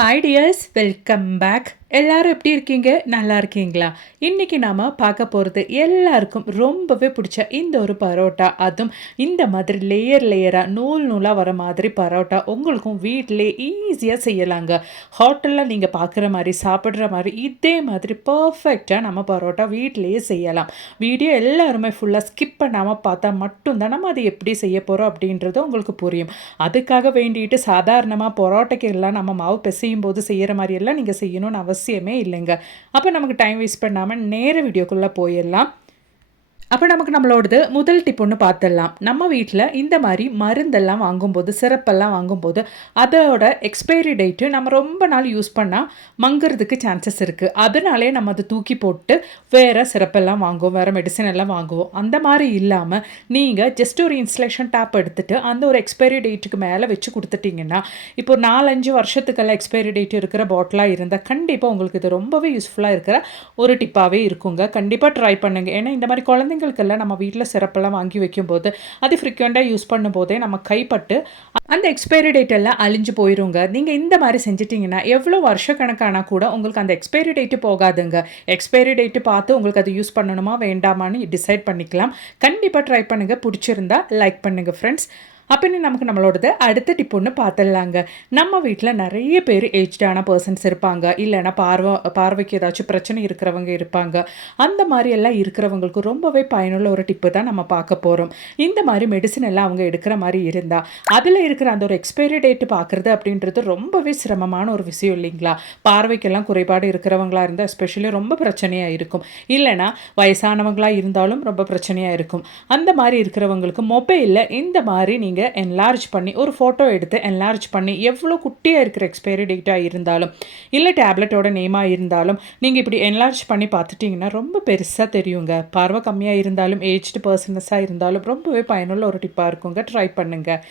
Hi dears welcome back எல்லாரும் எப்படி இருக்கீங்க? நல்லா இருக்கீங்களா? இன்றைக்கி நாம் பார்க்க போகிறது எல்லாருக்கும் ரொம்பவே பிடிச்ச இந்த ஒரு பரோட்டா. அதுவும் இந்த மாதிரி லேயர் லேயராக நூல் நூலாக வர மாதிரி பரோட்டா உங்களுக்கும் வீட்டிலே ஈஸியாக செய்யலாங்க. ஹோட்டலில் நீங்கள் பார்க்குற மாதிரி சாப்பிட்ற மாதிரி இதே மாதிரி பர்ஃபெக்டாக நம்ம பரோட்டா வீட்டிலேயே செய்யலாம். வீடியோ எல்லாருமே ஃபுல்லாக ஸ்கிப் பண்ணாமல் பார்த்தா மட்டும்தான் நம்ம அதை எப்படி செய்ய போகிறோம் அப்படின்றது உங்களுக்கு புரியும். அதுக்காக வேண்டிட்டு சாதாரணமாக பரோட்டைக்கு எல்லாம் நம்ம மாவு பிசையும் போது செய்கிற மாதிரி எல்லாம் நீங்கள் செய்யணும்னு அவசியம் இல்லைங்க. அப்போ நமக்கு டைம் வேஸ்ட் பண்ணாமல் நேர வீடியோக்குள்ளே போயிடலாம். அப்போ நமக்கு நம்மளோடது முதல் டிப் ஒன்று பார்த்துடலாம். நம்ம வீட்டில் இந்த மாதிரி மருந்தெல்லாம் வாங்கும்போது சிறப்பெல்லாம் வாங்கும்போது அதோட எக்ஸ்பைரி டேட்டு நம்ம ரொம்ப நாள் யூஸ் பண்ணால் மங்குறதுக்கு சான்சஸ் இருக்குது அதனாலே நம்ம அதை தூக்கி போட்டு வேறு சிறப்பெல்லாம் வாங்குவோம் வேறு மெடிசன் எல்லாம் வாங்குவோம். அந்த மாதிரி இல்லாமல் நீங்கள் ஜஸ்ட் ஒரு இன்ஸ்டலேஷன் டேப் எடுத்துகிட்டு அந்த ஒரு எக்ஸ்பைரி டேட்டுக்கு மேலே வச்சு கொடுத்துட்டிங்கன்னா இப்போ நாலஞ்சு வருஷத்துக்கெல்லாம் எக்ஸ்பைரி டேட் இருக்கிற பாட்டிலாக இருந்தால் கண்டிப்பாக உங்களுக்கு இது ரொம்பவே யூஸ்ஃபுல்லாக இருக்கிற ஒரு டிப்பாகவே இருக்குங்க. கண்டிப்பாக ட்ரை பண்ணுங்கள் ஏன்னா இந்த மாதிரி குழந்தைங்க குழந்தைங்களுக்கெல்லாம் நம்ம வீட்டில் சிறப்பெல்லாம் வாங்கி வைக்கும்போது அது ஃப்ரீக்வெண்ட்டாக யூஸ் பண்ணும்போதே நம்ம கைப்பட்டு அந்த எக்ஸ்பைரி டேட் எல்லாம் அழிஞ்சு போயிருங்க. நீங்கள் இந்த மாதிரி செஞ்சிட்டிங்கன்னா எவ்வளோ வருஷக்கணக்கானா கூட உங்களுக்கு அந்த எக்ஸ்பைரி டேட்டு போகாதுங்க. எக்ஸ்பைரி டேட்டு பார்த்து உங்களுக்கு அது யூஸ் பண்ணணுமா வேண்டாமான்னு டிசைட் பண்ணிக்கலாம். கண்டிப்பாக ட்ரை பண்ணுங்கள் பிடிச்சிருந்தா லைக் பண்ணுங்கள் ஃப்ரெண்ட்ஸ் அப்படின்னு நமக்கு நம்மளோடது அடுத்த டிப் ஒன்று பார்த்துடலாங்க நம்ம வீட்டில் நிறைய பேர் ஏஜ்டான பர்சன்ஸ் இருப்பாங்க. இல்லைன்னா பார்வை பார்வைக்கு ஏதாச்சும் பிரச்சனை இருக்கிறவங்க இருப்பாங்க. அந்த மாதிரி எல்லாம் இருக்கிறவங்களுக்கு ரொம்பவே பயனுள்ள ஒரு டிப்பு தான் நம்ம பார்க்க போகிறோம் இந்த மாதிரி மெடிசன் எல்லாம் அவங்க எடுக்கிற மாதிரி இருந்தால் அதில் இருக்கிற அந்த ஒரு எக்ஸ்பைரி டேட்டு பார்க்குறது அப்படின்றது ரொம்பவே சிரமமான ஒரு விஷயம் இல்லைங்களா? பார்வைக்கெல்லாம் குறைபாடு இருக்கிறவங்களா இருந்தால் எஸ்பெஷலி ரொம்ப பிரச்சனையாக இருக்கும். இல்லைனா வயசானவங்களாக இருந்தாலும் ரொம்ப பிரச்சனையாக இருக்கும். அந்த மாதிரி இருக்கிறவங்களுக்கு மொபைலில் இந்த மாதிரி நீங்கள் நீங்கள் என்லார்ஜ் பண்ணி ஒரு ஃபோட்டோ எடுத்து என்லார்ஜ் பண்ணி எவ்வளோ குட்டியாக இருக்கிற எக்ஸ்பைரி டேட்டாக இருந்தாலும் இல்லை டேப்லெட்டோட நேமாக இருந்தாலும் நீங்கள் இப்படி என்லார்ஜ் பண்ணி பார்த்துட்டிங்கன்னா ரொம்ப பெருசாக தெரியுங்க. பார்வை கம்மியாக இருந்தாலும் ஏஜ்டு பர்சனஸாக இருந்தாலும் ரொம்பவே பயனுள்ள ஒரு டிப்பாக இருக்குங்க. ட்ரை பண்ணுங்கள்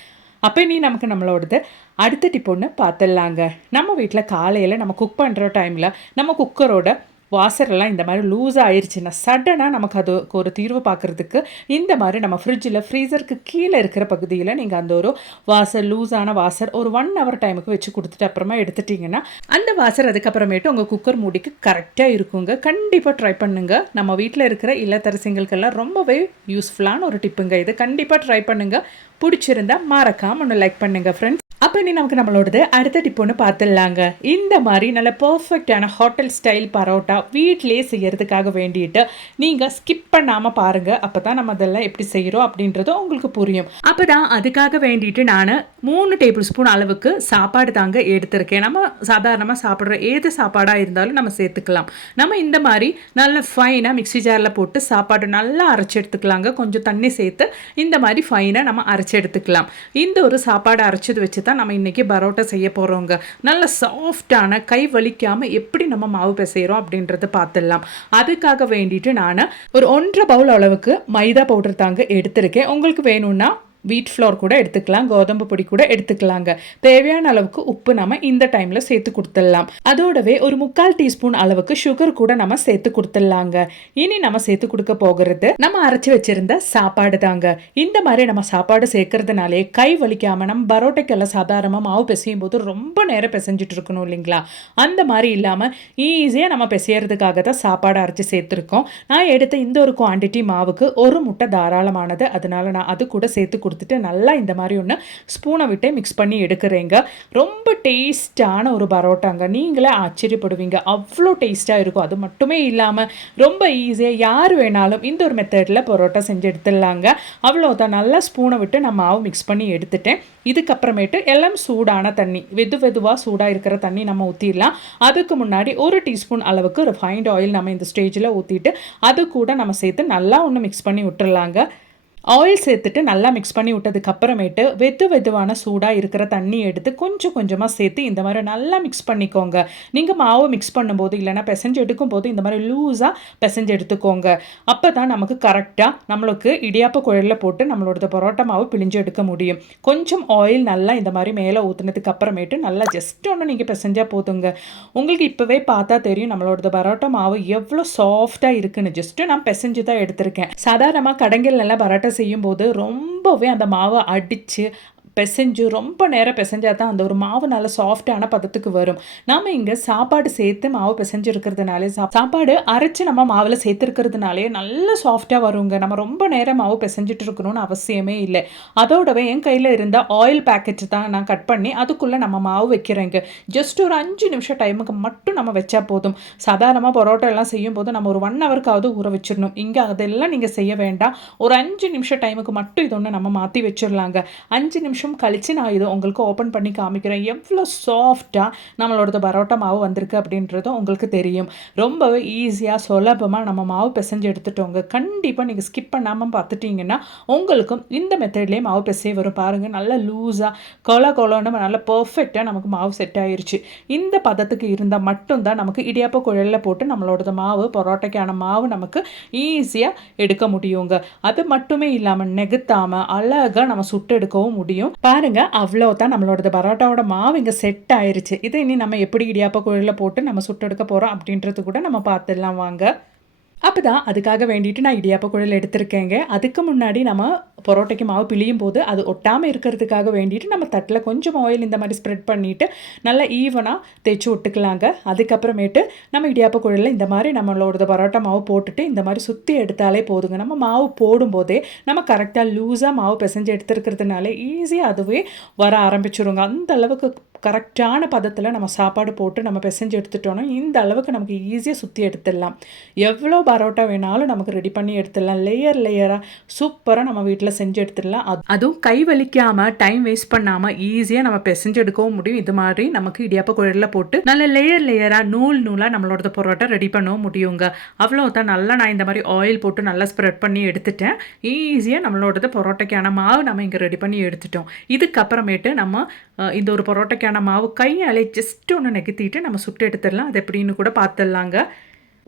அப்போ நீ நமக்கு நம்மளோடது அடுத்த டிப் ஒன்று பார்த்துடலாங்க. நம்ம வீட்டில் காலையில் நம்ம குக் பண்ணுற டைமில் நம்ம குக்கரோட வாசரெல்லாம் இந்த மாதிரி லூஸ் ஆயிடுச்சுன்னா சடனாக நமக்கு அதுக்கு ஒரு தீர்வு பார்க்குறதுக்கு இந்த மாதிரி நம்ம ஃப்ரிட்ஜில் ஃப்ரீசருக்கு கீழே இருக்கிற பகுதியில் நீங்கள் அந்த ஒரு வாசர் லூஸான வாசர் ஒரு ஒன் ஹவர் டைமுக்கு வச்சு கொடுத்துட்டு அப்புறமா எடுத்துட்டிங்கன்னா அந்த வாசர் அதுக்கப்புறமேட்டு உங்கள் குக்கர் மூடிக்கு கரெக்டாக இருக்குங்க. கண்டிப்பாக ட்ரை பண்ணுங்கள் நம்ம வீட்டில் இருக்கிற இல்லத்தரசிங்களுக்கெல்லாம் ரொம்பவே யூஸ்ஃபுல்லான ஒரு டிப்புங்க இது. கண்டிப்பாக ட்ரை பண்ணுங்கள் பிடிச்சிருந்தா மறக்காமல் ஒன்று லைக் பண்ணுங்கள் ஃப்ரெண்ட்ஸ் அப்போ நீ நமக்கு நம்மளோடது அடுத்த டிப்போன்னு பார்த்துடலாங்க. இந்த மாதிரி நல்ல பர்ஃபெக்டான ஹோட்டல் ஸ்டைல் பரோட்டா வீட்டிலே செய்யறதுக்காக வேண்டிட்டு நீங்கள் ஸ்கிப் பண்ணாமல் பாருங்கள் அப்போ தான் நம்ம அதெல்லாம் எப்படி செய்கிறோம் அப்படின்றதும் உங்களுக்கு புரியும். அப்போ தான் அதுக்காக வேண்டிட்டு நான் மூணு டேபிள் ஸ்பூன் அளவுக்கு சாப்பாடு தாங்க எடுத்திருக்கேன். நம்ம சாதாரணமாக சாப்பிட்ற ஏது சாப்பாடாக இருந்தாலும் நம்ம சேர்த்துக்கலாம். நம்ம இந்த மாதிரி நல்ல ஃபைனாக மிக்சி ஜாரில் போட்டு சாப்பாடு நல்லா அரைச்சி எடுத்துக்கலாங்க. கொஞ்சம் தண்ணி சேர்த்து இந்த மாதிரி ஃபைனாக நம்ம அரைச்சி எடுத்துக்கலாம். இந்த ஒரு சாப்பாடு அரைச்சது வச்சு தான் நம்ம இன்றைக்கி பரோட்டா செய்ய போகிறோங்க நல்ல சாஃப்டான கை வலிக்காமல் எப்படி நம்ம மாவு பிசைகிறோம் அப்படின்றத பார்த்துடலாம். அதுக்காக வேண்டிட்டு நான் ஒரு ஒன்றரை பவுல் அளவுக்கு மைதா பவுடர் தாங்க எடுத்திருக்கேன். உங்களுக்கு வேணும்னா வீட் ஃப்ளோர் கூட எடுத்துக்கலாம் கோதம்பு பொடி கூட எடுத்துக்கலாங்க. தேவையான அளவுக்கு உப்பு நம்ம இந்த டைமில் சேர்த்து கொடுத்துடலாம். அதோடவே ஒரு முக்கால் டீஸ்பூன் அளவுக்கு சுகர் கூட நம்ம சேர்த்து கொடுத்துடலாங்க. இனி நம்ம சேர்த்து கொடுக்க போகிறது நம்ம அரைச்சி வச்சிருந்த சாப்பாடு தாங்க. இந்த மாதிரி நம்ம சாப்பாடு சேர்க்கறதுனாலே கை வலிக்காமல் நம்ம பரோட்டைக்கெல்லாம் சாதாரணமாக மாவு பிசையும் போது ரொம்ப நேரம் பிசைஞ்சிட்டு இருக்கணும் இல்லைங்களா? அந்த மாதிரி இல்லாமல் ஈஸியாக நம்ம பிசையறதுக்காக தான் சாப்பாடு அரைச்சி சேர்த்துருக்கோம். நான் எடுத்த இந்த ஒரு குவான்டிட்டி மாவுக்கு ஒரு முட்டை தாராளமானது. அதனால நான் அது கூட சேர்த்து கொடுத்துட்டு நல்லா இந்த மாதிரி ஒன்று ஸ்பூனை விட்டே மிக்ஸ் பண்ணி எடுக்கிறேங்க. ரொம்ப டேஸ்டான ஒரு பரோட்டாங்க. நீங்களே ஆச்சரியப்படுவீங்க. அவ்வளோ டேஸ்ட்டாக இருக்கும். அது மட்டுமே இல்லாமல் ரொம்ப ஈஸியாக யார் வேணாலும் இந்த ஒரு மெத்தடில் பரோட்டா செஞ்சு எடுத்துடலாங்க. அவ்வளோதான் நல்லா ஸ்பூனை விட்டு நான் மாவு மிக்ஸ் பண்ணி எடுத்துட்டேன் இதுக்கப்புறமேட்டு எல்லாம் சூடான தண்ணி வெது வெதுவாக சூடாக இருக்கிற தண்ணி நம்ம ஊற்றிடலாம் அதுக்கு முன்னாடி ஒரு டீஸ்பூன் அளவுக்கு ரிஃபைண்ட் ஆயில் நம்ம இந்த ஸ்டேஜில் ஊற்றிட்டு அது கூட நம்ம சேர்த்து நல்லா ஒன்று மிக்ஸ் பண்ணி விட்டுறலாங்க ஆயில் சேர்த்துட்டு நல்லா மிக்ஸ் பண்ணி விட்டதுக்கு அப்புறமேட்டு வெது வெதுவான சூடாக இருக்கிற தண்ணி எடுத்து கொஞ்சம் கொஞ்சமாக சேர்த்து இந்த மாதிரி நல்லா மிக்ஸ் பண்ணிக்கோங்க. நீங்கள் மாவு மிக்ஸ் பண்ணும்போது இல்லைனா பிசைஞ்சு எடுக்கும் போது இந்த மாதிரி லூஸாக பிசைஞ்சு எடுத்துக்கோங்க. அப்போ தான் நமக்கு கரெக்டாக நம்மளுக்கு இடியாப்ப குழலில் போட்டு நம்மளோட பரோட்டா மாவு பிழிஞ்சு எடுக்க முடியும். கொஞ்சம் ஆயில் நல்லா இந்த மாதிரி மேலே ஊற்றுனதுக்கு அப்புறமேட்டு நல்லா ஜஸ்ட் ஒன்று நீங்கள் பிசைஞ்சால் போதுங்க. உங்களுக்கு இப்போவே பார்த்தா தெரியும் நம்மளோட பரோட்டா மாவு எவ்வளோ சாஃப்டாக இருக்குன்னு. ஜஸ்ட்டு நான் பிசைஞ்சு தான் எடுத்திருக்கேன். சாதாரணமாக கடைகள் நல்லா பரோட்டா செய்யும்போது ரொம்பவே அந்த மாவை அடித்து பிசைஞ்சு ரொம்ப நேரம் பிசைஞ்சா தான் அந்த ஒரு மாவு நல்ல சாஃப்டான பதத்துக்கு வரும். நாம் இங்கே சாப்பாடு சேர்த்து மாவு பிசைஞ்சிருக்கிறதுனாலே சா சாப்பாடு அரைச்சி நம்ம மாவில் சேர்த்துருக்கிறதுனாலே நல்ல சாஃப்டாக வருங்க. நம்ம ரொம்ப நேரம் மாவு பிசைஞ்சிட்டு இருக்கணும்னு அவசியமே இல்லை. அதோடவே என் கையில் இருந்த ஆயில் பேக்கெட் தான் நான் கட் பண்ணி அதுக்குள்ளே நம்ம மாவு வைக்கிறேங்க. ஜஸ்ட் ஒரு அஞ்சு நிமிஷம் டைமுக்கு மட்டும் நம்ம வச்சா போதும். சாதாரணமாக பரோட்டா எல்லாம் செய்யும் போது நம்ம ஒரு ஒன் ஹவருக்காவது ஊற வச்சிடணும். இங்கே அதெல்லாம் நீங்கள் செய்ய வேண்டாம். ஒரு அஞ்சு நிமிஷம் டைமுக்கு மட்டும் இது ஒன்று நம்ம மாற்றி வச்சிடலாங்க. அஞ்சு நிமிஷம் கழித்து நான் இதை உங்களுக்கு ஓப்பன் பண்ணி காமிக்கிறேன். எவ்வளோ சாஃப்டாக நம்மளோட பரோட்டா மாவு வந்திருக்கு அப்படின்றதும் உங்களுக்கு தெரியும். ரொம்பவே ஈஸியாக சுலபமாக நம்ம மாவு பிசைஞ்சு எடுத்துட்டோங்க. கண்டிப்பாக நீங்கள் ஸ்கிப் பண்ணாமல் பார்த்துட்டிங்கன்னா உங்களுக்கும் இந்த மெத்தட்லேயே மாவு பிசை வரும். பாருங்கள் நல்லா லூஸாக கொல கொலன்னு நல்லா பர்ஃபெக்டாக நமக்கு மாவு செட் ஆயிடுச்சு இந்த பதத்துக்கு இருந்தால் மட்டும்தான் நமக்கு இடியாப்ப குழலில் போட்டு நம்மளோட மாவு பரோட்டைக்கான மாவு நமக்கு ஈஸியாக எடுக்க முடியுங்க. அது மட்டுமே இல்லாமல் நெகுத்தாமல் அழகாக நம்ம சுட்டு எடுக்கவும் முடியும். பாருங்கள் அவ்வளோ தான் நம்மளோட பரோட்டாவோட மாவு இங்கே செட் ஆயிருச்சு. இதை இனி நம்ம எப்படி இடியாப்ப குழியில் போட்டு நம்ம சுட்டெடுக்க போகிறோம் அப்படின்றது கூட நம்ம பார்த்துடலாம் வாங்க. அப்போ தான் அதுக்காக வேண்டிட்டு நான் இடியாப்ப குழல் எடுத்திருக்கேங்க. அதுக்கு முன்னாடி நம்ம பரோட்டைக்கு மாவு பிழியும் போது அது ஒட்டாமல் இருக்கிறதுக்காக வேண்டிட்டு நம்ம தட்டில் கொஞ்சம் ஆயில் இந்த மாதிரி ஸ்ப்ரெட் பண்ணிவிட்டு நல்லா ஈவனாக தேய்ச்சி விட்டுக்கலாங்க. அதுக்கப்புறமேட்டு நம்ம இடியாப்ப குழலில் இந்த மாதிரி நம்மளோட பரோட்டா மாவு போட்டுட்டு இந்த மாதிரி சுற்றி எடுத்தாலே போதுங்க. நம்ம மாவு போடும்போதே நம்ம கரெக்டாக லூஸாக மாவு பிசைஞ்சு எடுத்துருக்கிறதுனால ஈஸியாக அதுவே வர ஆரம்பிச்சிருங்க. அந்த அளவுக்கு கரெக்டான பதத்தில் நம்ம சாப்பாடு போட்டு நம்ம பிசைஞ்சு எடுத்துட்டோன்னா இந்த அளவுக்கு நமக்கு ஈஸியாக சுற்றி எடுத்துடலாம். எவ்வளோ பரோட்டா வேணாலும் நமக்கு ரெடி பண்ணி எடுத்துடலாம். லேயர் லேயராக சூப்பராக நம்ம வீட்டில் செஞ்சு எடுத்துடலாம். அது அதுவும் கை வலிக்காமல் டைம் வேஸ்ட் பண்ணாமல் ஈஸியாக நம்ம பிசைஞ்சு எடுக்கவும் முடியும். இது மாதிரி நமக்கு இடியாப்ப குழலில் போட்டு நல்ல லேயர் லேயராக நூல் நூலாக நம்மளோட பரோட்டா ரெடி பண்ணவும் முடியுங்க. அவ்வளோதான் நல்லா நான் இந்த மாதிரி ஆயில் போட்டு நல்லா ஸ்ப்ரெட் பண்ணி எடுத்துட்டேன். ஈஸியாக நம்மளோடது பரோட்டைக்கான மாவு நம்ம இங்கே ரெடி பண்ணி எடுத்துட்டோம். இதுக்கப்புறமேட்டு நம்ம இந்த ஒரு பரோட்டைக்கான மாவு கையாலே ஜஸ்ட் ஒன்று நெகத்திட்டு நம்ம சுட்டு எடுத்துடலாம். அது எப்படின்னு கூட பார்த்துடலாங்க.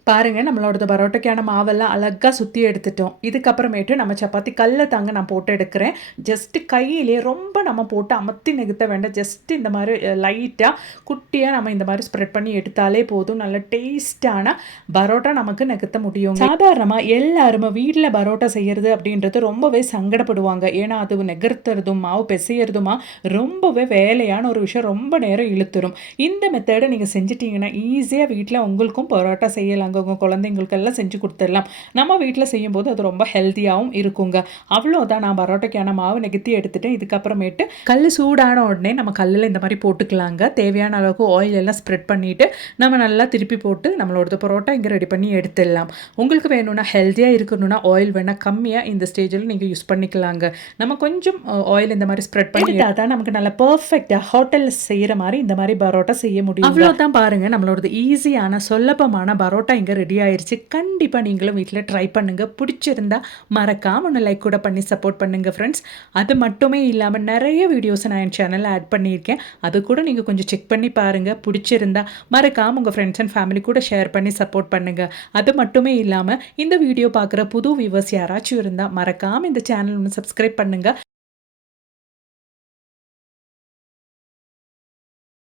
பாருங்கள் நம்மளோடது பரோட்டைக்கான மாவெல்லாம் அழகாக சுற்றி எடுத்துட்டோம். இதுக்கப்புறமேட்டு நம்ம சப்பாத்தி கல்லை தாங்க நான் போட்டு எடுக்கிறேன். ஜஸ்ட்டு கையிலே ரொம்ப நம்ம போட்டு அமர்த்தி நிறுத்த வேண்டாம். ஜஸ்ட் இந்த மாதிரி லைட்டாக குட்டியாக நம்ம இந்த மாதிரி ஸ்ப்ரெட் பண்ணி எடுத்தாலே போதும். நல்ல டேஸ்டான பரோட்டா நமக்கு நகர்த்த முடியும் சாதாரணமாக எல்லாருமே வீட்டில் பரோட்டா செய்கிறது அப்படின்றது ரொம்பவே சங்கடப்படுவாங்க. ஏன்னா அது நெகர்த்துறதும் மாவு பிசையிறதுமா ரொம்பவே வேலையான ஒரு விஷயம். ரொம்ப நேரம் இழுத்துரும். இந்த மெத்தடை நீங்கள் செஞ்சிட்டிங்கன்னா ஈஸியாக வீட்டில் உங்களுக்கும் பரோட்டா செய்யலாம் உங்கள் குழந்தைங்களுக்கெல்லாம் செஞ்சு கொடுத்துடலாம். நம்ம வீட்டில் செய்யும்போது அது ரொம்ப ஹெல்த்தியாகவும் இருக்குங்க. அவ்வளோதான். நான் பரோட்டைக்கான மாவு நெகத்தி எடுத்துட்டேன். இதுக்கப்புறமேட்டு கல் சூடான உடனே நம்ம கல்லில் இந்த மாதிரி போட்டுக்கலாங்க. தேவையான அளவுக்கு ஆயில் எல்லாம் ஸ்ப்ரெட் பண்ணிவிட்டு நம்ம நல்லா திருப்பி போட்டு நம்மளோட பரோட்டா இங்கே ரெடி பண்ணி எடுத்துடலாம். உங்களுக்கு வேணும்னா ஹெல்த்தியாக இருக்கணும்னா ஆயில் வேணால் கம்மியாக இந்த ஸ்டேஜில் நீங்கள் யூஸ் பண்ணிக்கலாங்க. நம்ம கொஞ்சம் ஆயில் இந்த மாதிரி ஸ்ப்ரெட் பண்ணிட்டா தான் நமக்கு நல்லா பர்ஃபெக்டாக ஹோட்டலில் செய்கிற மாதிரி இந்த மாதிரி பரோட்டா செய்ய முடியும் அவ்வளோ தான் பாருங்கள் நம்மளோட ஈஸியான சொல்லப்பமான பரோட்டா இங்கே ரெடி ஆயிடுச்சு கண்டிப்பாக நீங்களும் வீட்டில் ட்ரை பண்ணுங்கள் பிடிச்சிருந்தா மறக்காமல் ஒன்று லைக் கூட பண்ணி சப்போர்ட் பண்ணுங்கள் ஃப்ரெண்ட்ஸ் அது மட்டுமே இல்லாமல் நிறைய வீடியோஸை நான் என் சேனலில் ஆட் பண்ணியிருக்கேன். அது கூட நீங்கள் கொஞ்சம் செக் பண்ணி பாருங்கள் பிடிச்சிருந்தா மறக்காமல் உங்கள் ஃப்ரெண்ட்ஸ் அண்ட் ஃபேமிலி கூட ஷேர் பண்ணி சப்போர்ட் பண்ணுங்கள் அது மட்டுமே இல்லாமல் இந்த வீடியோ பார்க்குற புது வியூவர்ஸ் யாராச்சும் இருந்தால் மறக்காமல் இந்த சேனல் ஒன்று சப்ஸ்கிரைப் பண்ணுங்கள்